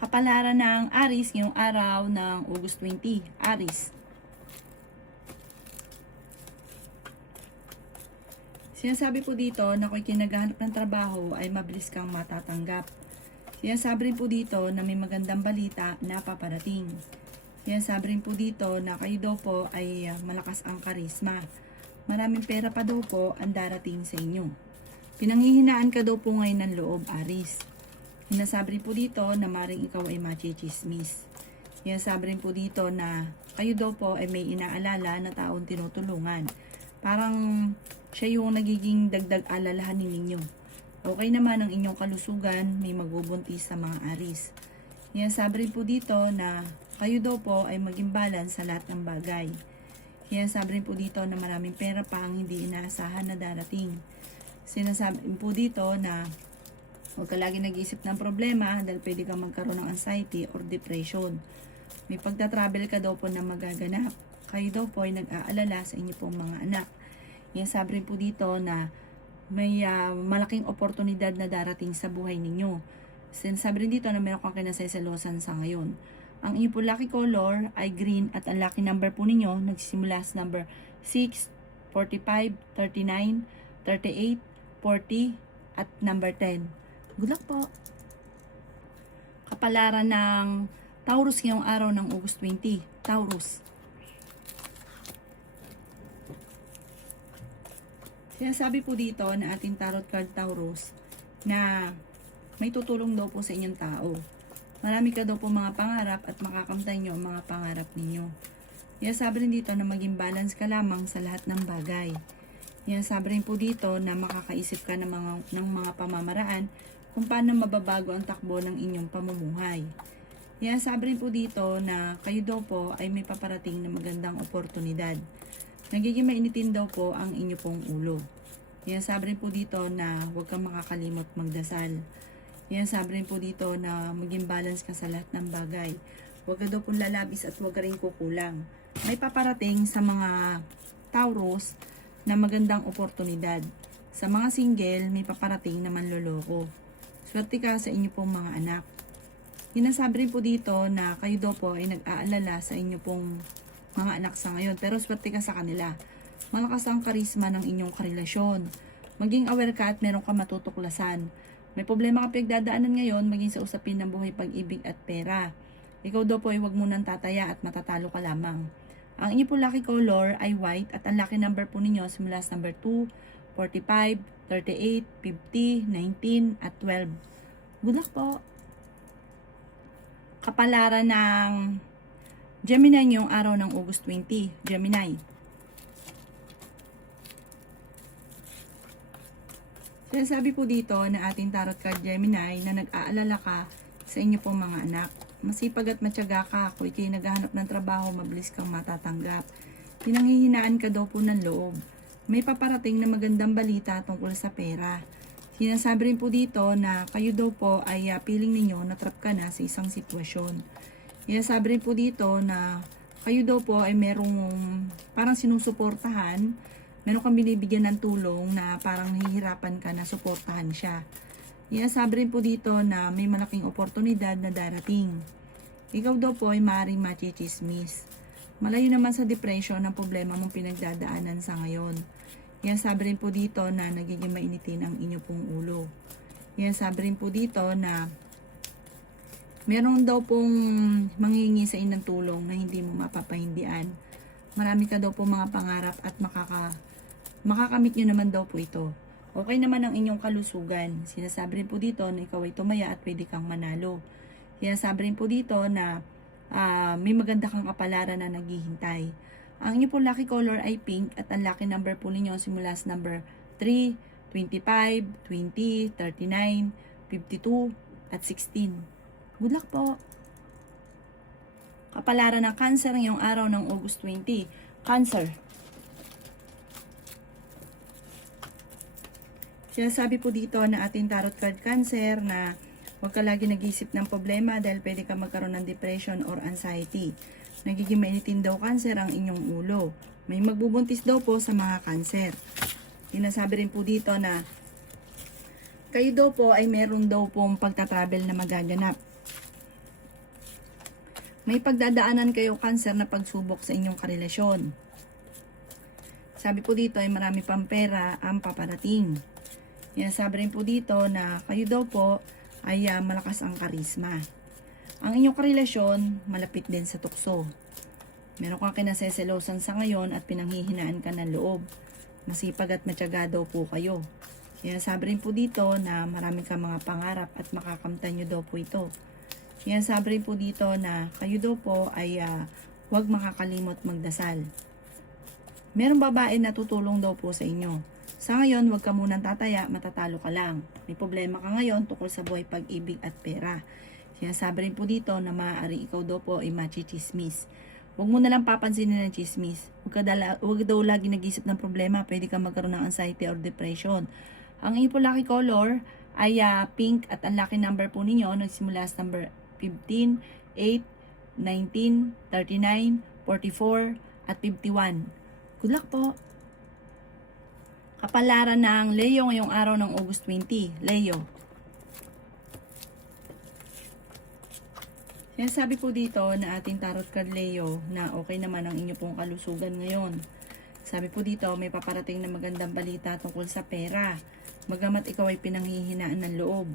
Kapalaran ng Aries ngayong araw ng August 20. Aries. Sinasabi po dito na kung kinaghahanap ng trabaho ay mabilis kang matatanggap. Sinasabi rin po dito na may magandang balita na paparating. Sinasabi rin po dito na kayo daw po ay malakas ang karisma. Maraming pera pa daw po ang darating sa inyo. Pinanghihinaan ka daw po ngayon ng loob, Aries. Sinasabi rin po dito na maring ikaw ay machichismis. Sinasabi rin po dito na kayo daw po ay may inaalala na taong tinutulungan. Parang siya yung nagiging dagdag alalahanin ninyo. Okay naman ang inyong kalusugan, may magbubuntis sa mga Aries. Sinasabi rin po dito na kayo daw po ay maging balance sa lahat ng bagay. Sinasabi rin po dito na maraming pera pa ang hindi inaasahan na darating. Sinasabi rin po dito na huwag ka lagi nag-iisip ng problema dahil pwede kang magkaroon ng anxiety or depression. May pagta-travel ka daw po na magaganap. Kayo daw po ay nag-aalala sa inyo pong mga anak. Sinasabi rin po dito na may malaking oportunidad na darating sa buhay ninyo. Sinasabi rin dito na meron kang kinasaysalusan sa ngayon. Ang inyong po lucky color ay green at ang lucky number po ninyo nagsisimula sa number 6, 45, 39, 38, 40 at number 10. Good luck po! Kapalaran ng Taurus ngayong araw ng August 20. Taurus. Sinasabi po dito na ating tarot card Taurus na may tutulong daw po sa inyong tao. Marami ka daw po mga pangarap at makakamtan nyo ang mga pangarap ninyo. Sinasabi rin dito na maging balance ka lamang sa lahat ng bagay. Sinasabi rin po dito na makakaisip ka ng mga pamamaraan kung paano mababago ang takbo ng inyong pamumuhay. Sinasabi rin po dito na kayo daw po ay may paparating na magandang oportunidad. Nagiging mainitin daw po ang inyo pong ulo. Sinasabi rin po dito na huwag kang makakalimot magdasal. Sinasabi rin po dito na maging balance ka sa lahat ng bagay. Huwag ka daw pong lalabis at huwag ka rin kukulang. May paparating sa mga Taurus na magandang oportunidad. Sa mga single, may paparating na manloloko. Swerte ka sa inyo pong mga anak. Sinasabi rin po dito na kayo daw po ay nag-aalala sa inyo pong mga anak sa ngayon. Pero swerte ka sa kanila. Malakas ang karisma ng inyong karelasyon. Maging aware ka at meron ka matutuklasan. May problema ka pinagdadaanan ngayon maging sa usapin ng buhay, pag-ibig at pera. Ikaw daw po ay huwag munang tataya at matatalo ka lamang. Ang inyo po lucky color ay white at ang lucky number po ninyo simula sa number 2, 45, 38, 50, 19 at 12. Good luck po! Kapalaran ng Gemini ngayong araw ng August 20. Gemini. Sinasabi po dito na ating tarot card Gemini na nag-aalala ka sa inyo pong mga anak. Masipag at matyaga ka. Kung ikay naghahanap ng trabaho, mabilis kang matatanggap. Pinanghihinaan ka daw po ng loob. May paparating na magandang balita tungkol sa pera. Sinasabi rin po dito na kayo daw po ay feeling ninyo na trap ka na sa isang sitwasyon. Sinasabi rin po dito na kayo daw po ay merong parang sinusuportahan. Meron kang binibigyan ng tulong na parang nahihirapan ka na suportahan siya. Sinasabi rin po dito na may malaking oportunidad na darating. Ikaw daw po ay maaaring machichismis. Malayo naman sa depression ang problema mong pinagdadaanan sa ngayon. Sinasabi rin po dito na nagiging mainitin ang inyo pong ulo. Sinasabi rin po dito na meron daw pong manghihingi sa inyo ng tulong na hindi mo mapapahindian. Marami ka daw po mga pangarap at makakamit nyo naman daw po ito. Okay naman ang inyong kalusugan. Sinasabi rin po dito na ikaw ay tumaya at pwede kang manalo. Sinasabi rin po dito na may maganda kang kapalaran na naghihintay. Ang inyo po lucky color ay pink at ang lucky number po ninyo simula sa number 3, 25, 20, 39, 52 at 16. Good luck po! Kapalaran ng Cancer ngayong araw ng August 20. Cancer. Sinasabi po dito na ating tarot card Cancer na huwag ka lagi nag-iisip ng problema dahil pwede ka magkaroon ng depression or anxiety. Nagiging mainitin daw Cancer ang inyong ulo. May magbubuntis daw po sa mga Cancer. Sinasabi rin po dito na kayo daw po ay meron daw pong pagta-travel na magaganap. May pagdadaanan kayo cancer na pagsubok sa inyong karelasyon. Sabi po dito ay marami pang pera ang paparating. Yan, sabi rin po dito na kayo daw po ay malakas ang karisma. Ang inyong karelasyon malapit din sa tukso. Meron kang kinaseselosan sa ngayon at pinanghihinaan ka ng loob. Masipag at matyaga daw po kayo. Yan, sabi rin po dito na marami kang mga pangarap at makakamtan nyo daw po ito. Yan, sabi rin po dito na kayo daw po ay huwag makakalimot magdasal. Merong babae na tutulong daw po sa inyo. Sa ngayon, huwag ka munang tataya, matatalo ka lang. May problema ka ngayon tungkol sa buhay, pag-ibig at pera. Sinasabi rin po dito na maaari ikaw daw po ay machichismis. Huwag mo na lang papansinin ng chismis. Huwag daw lagi nag-isip ng problema, pwede ka magkaroon ng anxiety or depression. Ang inyong po lucky color ay pink at ang lucky number po ninyo nagsimula sa number 15, 8, 19, 39, 44 at 51. Good luck po! Kapalaran ng Leo ngayong araw ng August 20. Leo. Sinasabi po dito na ating tarot card Leo na okay naman ang inyo pong kalusugan ngayon. Sabi po dito may paparating na magandang balita tungkol sa pera. Bagamat ikaw ay pinanghihinaan ng loob.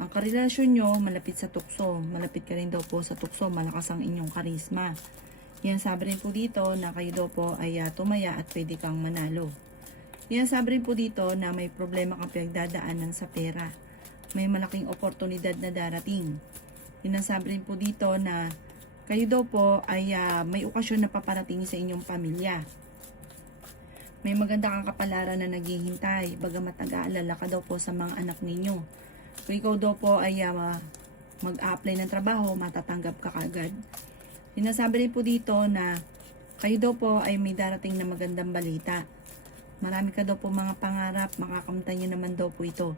Ang karelasyon nyo malapit sa tukso. Malapit ka rin daw po sa tukso. Malakas ang inyong karisma. Yan, sabi rin po dito na kayo daw po ay tumaya at pwede kang manalo. Yan, sabi rin po dito na may problema kang pinagdadaanan sa pera. May malaking oportunidad na darating. Yan, sabi rin po dito na kayo daw po ay may okasyon na paparating sa inyong pamilya. May maganda kang kapalaran na naghihintay. Bagamat nag-aalala ka daw po sa mga anak ninyo. Kung ikaw daw po ay mag-a-apply ng trabaho, matatanggap ka kagad. Sinasabi rin po dito na kayo daw po ay may darating na magandang balita. Marami ka daw po mga pangarap, makakamtan nyo naman daw po ito.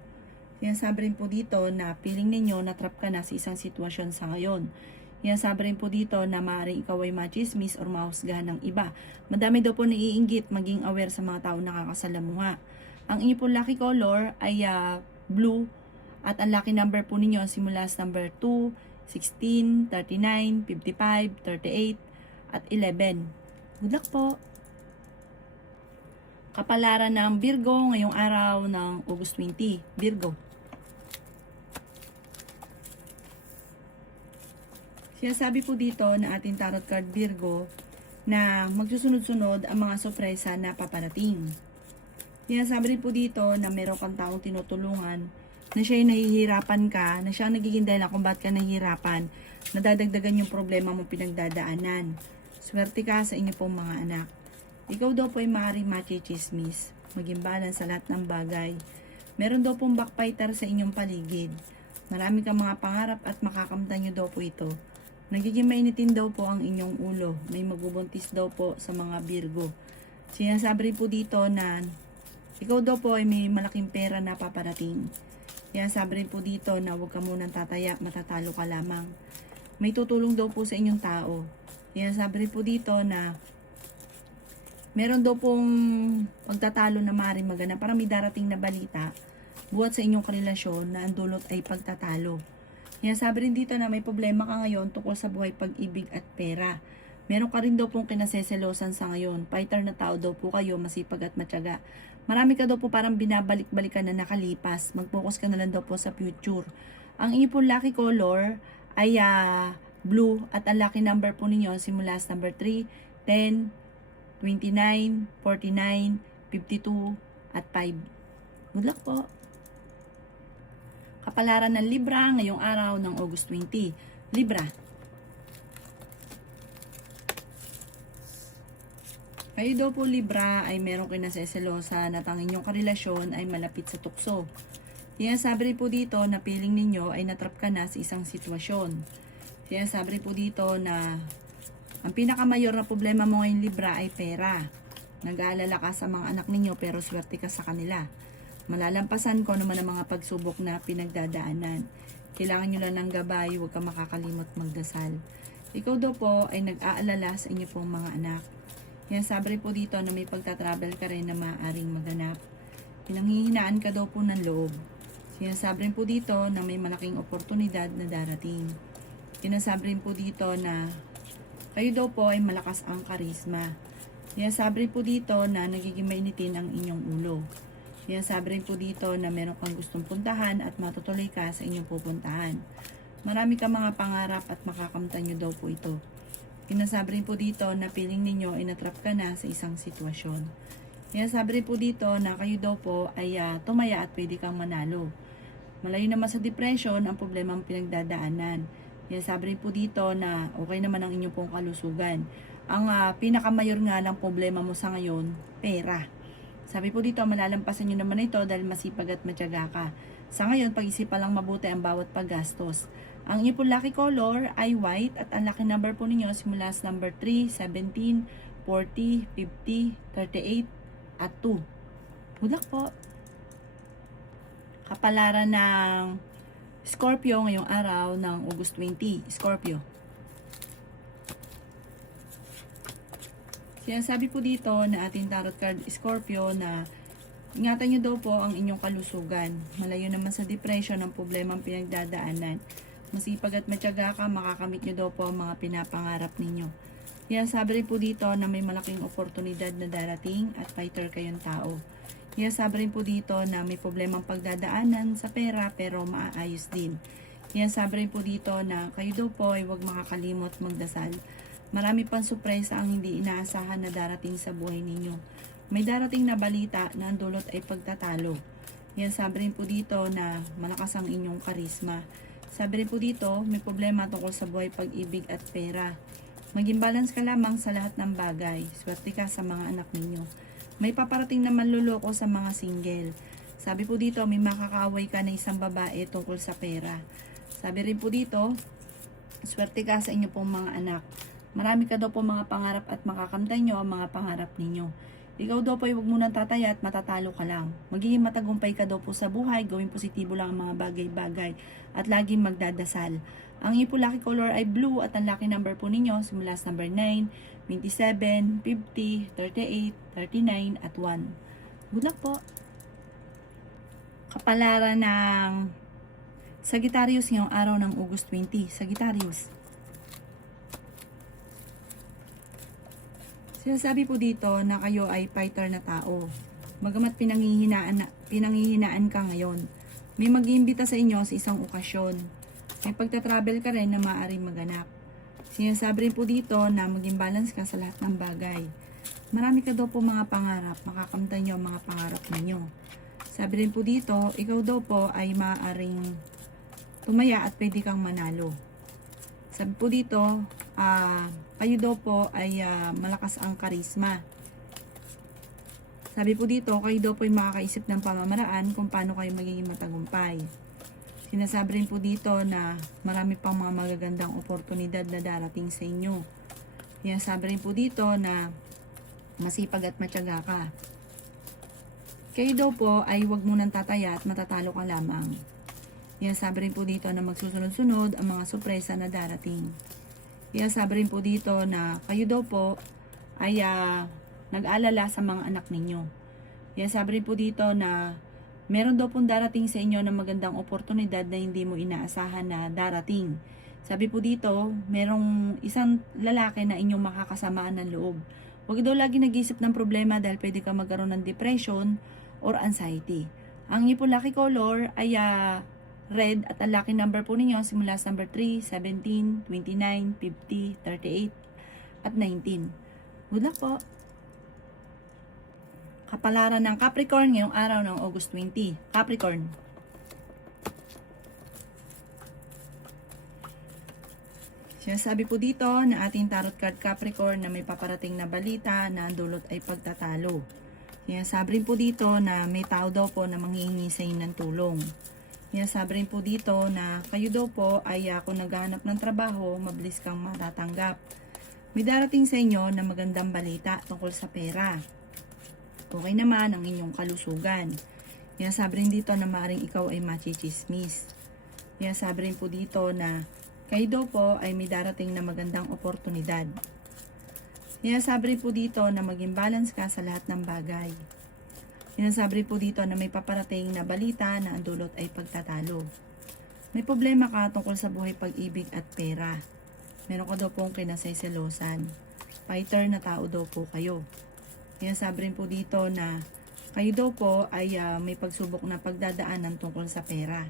Sinasabi rin po dito na feeling ninyo na-trap ka na sa isang sitwasyon sa ngayon. Sinasabi rin po dito na maaaring ikaw ay machismis or mahusgahan ng iba. Madami daw po naiinggit, maging aware sa mga tao nakakasalamuha. Ang inyo po lucky color ay blue at ang lucky number po ninyo simula sa number 2, 16, 39, 55, 38, at 11. Good luck po! Kapalaran ng Virgo ngayong araw ng August 20. Virgo. Sinasabi po dito na ating tarot card Virgo na magsusunod-sunod ang mga sorpresa na paparating. Sinasabi rin po dito na meron kang taong tinutulungan na siya ay nahihirapan ka, na siya ang nagiging dahilan kung bakit ka nahihirapan, nadadagdagan yung problema mong pinagdadaanan. Swerte ka sa inyo pong mga anak. Ikaw daw po ay maaaring machichismis, maging balance sa lahat ng bagay. Meron daw pong backbiter sa inyong paligid. Marami kang mga pangarap at makakamtan nyo daw po ito. Nagiging mainitin daw po ang inyong ulo. May magbubuntis daw po sa mga Virgo. Sinasabi rin po dito na ikaw daw po ay may malaking pera na paparating. Kaya sabi rin po dito na huwag ka munang tataya, matatalo ka lamang. May tutulong daw po sa inyong tao. Kaya sabi rin po dito na meron daw pong pagtatalo na maaaring maganap para may darating na balita buhat sa inyong karelasyon na ang dulot ay pagtatalo. Kaya sabi rin dito na may problema ka ngayon tungkol sa buhay, pag-ibig at pera. Meron ka rin daw pong kinaseselosan sa ngayon. Fighter na tao daw po kayo, masipag at matyaga. Marami ka daw po parang binabalik-balikan na nakalipas. Mag-focus ka na lang daw po sa future. Ang inyo po lucky color ay blue at ang lucky number po ninyo simula sa number 3, 10, 29, 49, 52, at 5. Good luck po! Kapalaran ng Libra ngayong araw ng August 20. Libra. Kayo daw po Libra ay merong kinaseselosan at ang inyong karelasyon ay malapit sa tukso. Sinasabi rin po dito na feeling ninyo ay natrap ka na sa isang sitwasyon. Sinasabi rin po dito na ang pinakamayor na problema mo ngayon Libra ay pera. Nag-aalala ka sa mga anak ninyo pero swerte ka sa kanila. Malalampasan ko naman ang mga pagsubok na pinagdadaanan. Kailangan nyo lang ng gabay, huwag ka makakalimot magdasal. Ikaw daw po ay nag-aalala sa inyo pong mga anak. Yan, sabi rin po dito na may pagtatravel ka rin na maaaring maganap. Pinanghihinaan ka daw po ng loob. Sinasabi rin po dito na may malaking oportunidad na darating. Sinasabi rin po dito na Kayo daw po ay malakas ang karisma. Sabi rin po dito na nagiging mainitin ang inyong ulo. Sabi rin po dito na meron kang gustong puntahan at matutuloy ka sa inyong pupuntahan. Marami ka mga pangarap at makakamtan nyo daw po ito. Sabi rin po dito na feeling ninyo ay natrap ka na sa isang sitwasyon. Sabi rin po dito na kayo daw po ay tumaya at pwede kang manalo. Malayo naman sa depression ang problema ang pinagdadaanan. Sabi rin po dito na okay naman ang inyong pong kalusugan. Ang pinakamayor nga lang problema mo sa ngayon, pera. Sabi po dito, malalampasan nyo naman ito dahil masipag at matyaga ka. Sa ngayon, pag-isipan lang mabuti ang bawat paggastos. Ang inyong po lucky color ay white at ang lucky number po ninyo simula sa number 3, 17, 40, 50, 38, at 2. Good luck po. Kapalaran ng Scorpio ngayong araw ng August 20. Scorpio. Sabi po dito na ating tarot card Scorpio na ingatan nyo daw po ang inyong kalusugan. Malayo naman sa depression ang problema ang pinagdadaanan. Masipag at matyaga ka, makakamit nyo daw po ang mga pinapangarap ninyo. Sabi rin po dito na may malaking oportunidad na darating at fighter kayong tao. Sabi rin po dito na may problemang pagdadaanan sa pera pero maaayos din. Sabi rin po dito na kayo daw po ay huwag makakalimot magdasal. Marami pang sorpresa ang hindi inaasahan na darating sa buhay ninyo. May darating na balita na ang dulot ay pagtatalo. Sabi rin po dito na malakas ang inyong karisma. Sabi rin po dito may problema tungkol sa buhay, pag-ibig at pera. Maging balance ka lamang sa lahat ng bagay. Swerte ka sa mga anak ninyo. May paparating na manluloko sa mga single. Sabi po dito, may makakaaway ka na isang babae tungkol sa pera. Sabi rin po dito, swerte ka sa inyo pong mga anak. Marami ka daw po mga pangarap at makakamtan nyo ang mga pangarap ninyo. Ikaw daw po ay huwag munang tataya at matatalo ka lang. Magiging matagumpay ka daw po sa buhay, gawing positibo lang ang mga bagay-bagay at laging magdadasal. Ang iyong lucky color ay blue at ang lucky number po ninyo simula sa number 9, 27, 50, 38, 39 at 1. Good luck po. Kapalaran ng Sagittarius ngayong araw ng August 20. Sagittarius. Sinasabi po dito na kayo ay fighter na tao. Bagamat pinanghihinaan ka ngayon, may mag-iimbita sa inyo sa isang okasyon. May pagta-travel ka rin na maaaring maganap. Sinasabi rin po dito na maging balance ka sa lahat ng bagay. Marami ka daw po mga pangarap, makakamtan nyo ang mga pangarap ninyo. Sabi rin po dito, ikaw daw po ay maaaring tumaya at pwede kang manalo. Sabi po dito, kayo daw po ay malakas ang karisma. Sabi po dito, kayo daw po ay makakaisip ng pamamaraan kung paano kayo magiging matagumpay. Sinasabi rin po dito na marami pang mga magagandang oportunidad na darating sa inyo. Sinasabi rin po dito na masipag at matyaga ka. Kayo daw po ay huwag munang tataya at matatalo ka lamang. Sabi rin po dito na magsusunod-sunod ang mga sorpresa na darating. Sabi rin po dito na kayo daw po ay nag-alala sa mga anak ninyo. Sabi rin po dito na meron daw pong darating sa inyo na magandang oportunidad na hindi mo inaasahan na darating. Sabi po dito, merong isang lalaki na inyong makakasamaan ng loob. Huwag daw lagi nag-isip ng problema dahil pwede ka magkaroon ng depression or anxiety. Ang inyong po lucky color ay red at ang lucky number po ninyo simula sa number 3, 17, 29, 50, 38, at 19. Good luck po. Kapalaran ng Capricorn ngayong araw ng August 20. Capricorn. Sinasabi po dito na ating tarot card Capricorn na may paparating na balita na ang dulot ay pagtatalo. Sinasabi rin po dito na may tao daw po na manghihingi sa inyo ng tulong. Sinasabi rin po dito na kayo daw po ay kung naghahanap ng trabaho, mabilis kang matatanggap. May darating sa inyo na magandang balita tungkol sa pera. Okay naman ang inyong kalusugan. Sinasabi rin dito na maaaring ikaw ay machichismis. Sinasabi rin po dito na kayo daw po ay may darating na magandang oportunidad. Sinasabi rin po dito na maging balance ka sa lahat ng bagay. Sinasabi rin po dito na may paparating na balita na ang dulot ay pagtatalo. May problema ka tungkol sa buhay, pag-ibig at pera. Meron ka daw pong kinaseselosan. Fighter na tao daw po kayo. Kaya sabi rin po dito na kayo daw po ay may pagsubok na pagdadaanan tungkol sa pera.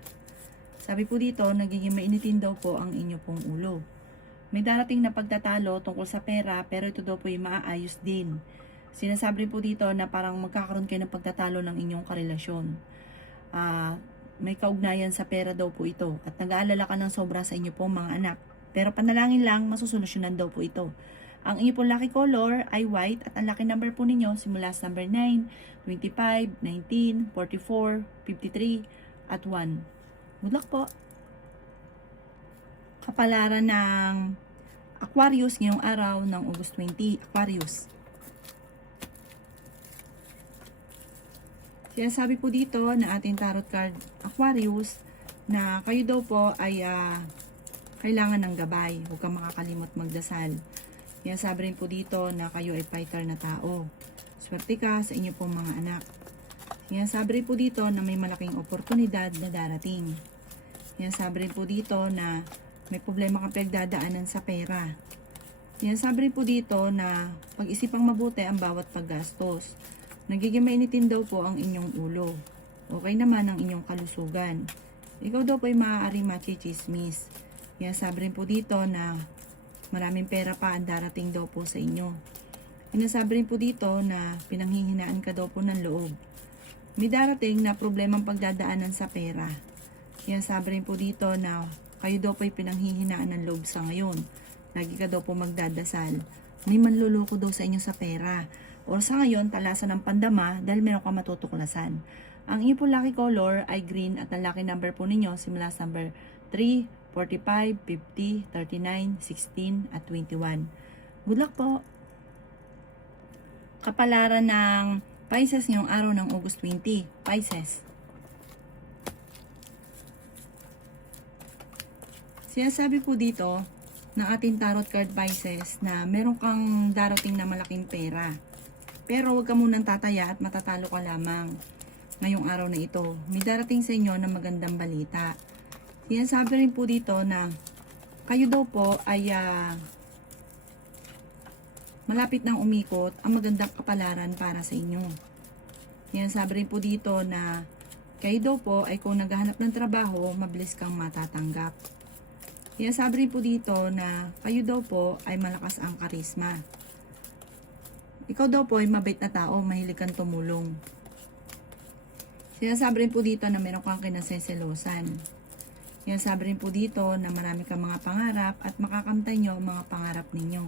Sabi po dito, nagiging mainitin daw po ang inyo pong ulo. May darating na pagtatalo tungkol sa pera, pero ito daw po ay maaayos din. Sinasabi rin po dito na parang magkakaroon kayo ng pagtatalo ng inyong karelasyon. May kaugnayan sa pera daw po ito at nag-aalala ka ng sobra sa inyo pong mga anak. Pero panalangin lang, masusolusyonan daw po ito. Ang inyo pong lucky color ay white at ang lucky number po ninyo simula sa number 9, 25, 19, 44, 53, at 1. Good luck po! Kapalaran ng Aquarius ngayong araw ng August 20, Aquarius. Sinasabi po dito na ating tarot card Aquarius na kayo daw po ay kailangan ng gabay. Huwag kang makakalimot magdasal. Sinasabi rin po dito na kayo ay fighter na tao. Swerte ka sa inyo pong mga anak. Sinasabi rin po dito na may malaking oportunidad na darating. Sinasabi rin po dito na may problema kang pinagdadaanan sa pera. Sinasabi rin po dito na pag-isipang mabuti ang bawat paggastos. Nagiging mainitin daw po ang inyong ulo. Okay naman ang inyong kalusugan. Ikaw daw po ay maaaring machichismis. Sinasabi rin po dito na maraming pera pa ang darating daw po sa inyo. Sinasabi rin po dito na pinanghihinaan ka daw po ng loob. May darating na problemang pagdadaanan sa pera. Sinasabi rin po dito na kayo daw po ay pinanghihinaan ng loob sa ngayon. Lagi ka daw po magdadasal. May manluloko daw sa inyo sa pera. O sa ngayon, talasan ng pandama dahil meron ka matutuklasan. Ang inyo po lucky color ay green at ang lucky number po ninyo simula sa number 3, 45, 50, 39, 16, at 21. Good luck po! Kapalaran ng Pisces ngayong araw ng August 20. Pisces. Sinasabi po dito ng ating tarot card Pisces na meron kang darating na malaking pera. Pero huwag ka munang tataya at matatalo ka lamang ngayong araw na ito. May darating sa inyo na magandang balita. Sinasabi rin po dito na kayo daw po ay malapit nang umikot ang magandang kapalaran para sa inyo. Sinasabi rin po dito na kayo daw po ay kung naghahanap ng trabaho, mabilis kang matatanggap. Sinasabi rin po dito na kayo daw po ay malakas ang karisma. Ikaw daw po ay mabait na tao, mahilig kang tumulong. Sinasabi rin po dito na meron kang kinaseselosan. Sinasabi rin po dito na marami kang mga pangarap at makakamtay nyo ang mga pangarap ninyo.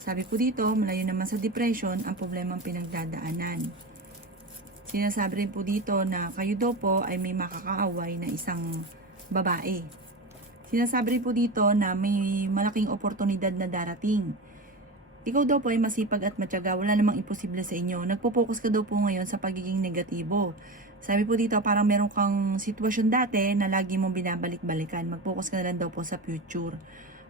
Sabi po dito, malayo naman sa depression ang problemang pinagdadaanan. Sinasabi rin po dito na kayo daw po ay may makakaaway na isang babae. Sinasabi rin po dito na may malaking oportunidad na darating. Ikaw daw po ay masipag at matyaga, wala namang imposible sa inyo. Nagpo-focus ka daw po ngayon sa pagiging negatibo. Sabi po dito, parang meron kang sitwasyon dati na lagi mong binabalik-balikan. Mag-focus ka na lang daw po sa future.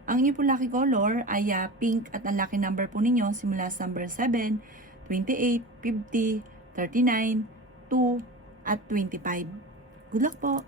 Ang inyo po lucky color ay pink at ang lucky number po ninyo simula sa number 7, 28, 50, 39, 2, at 25. Good luck po!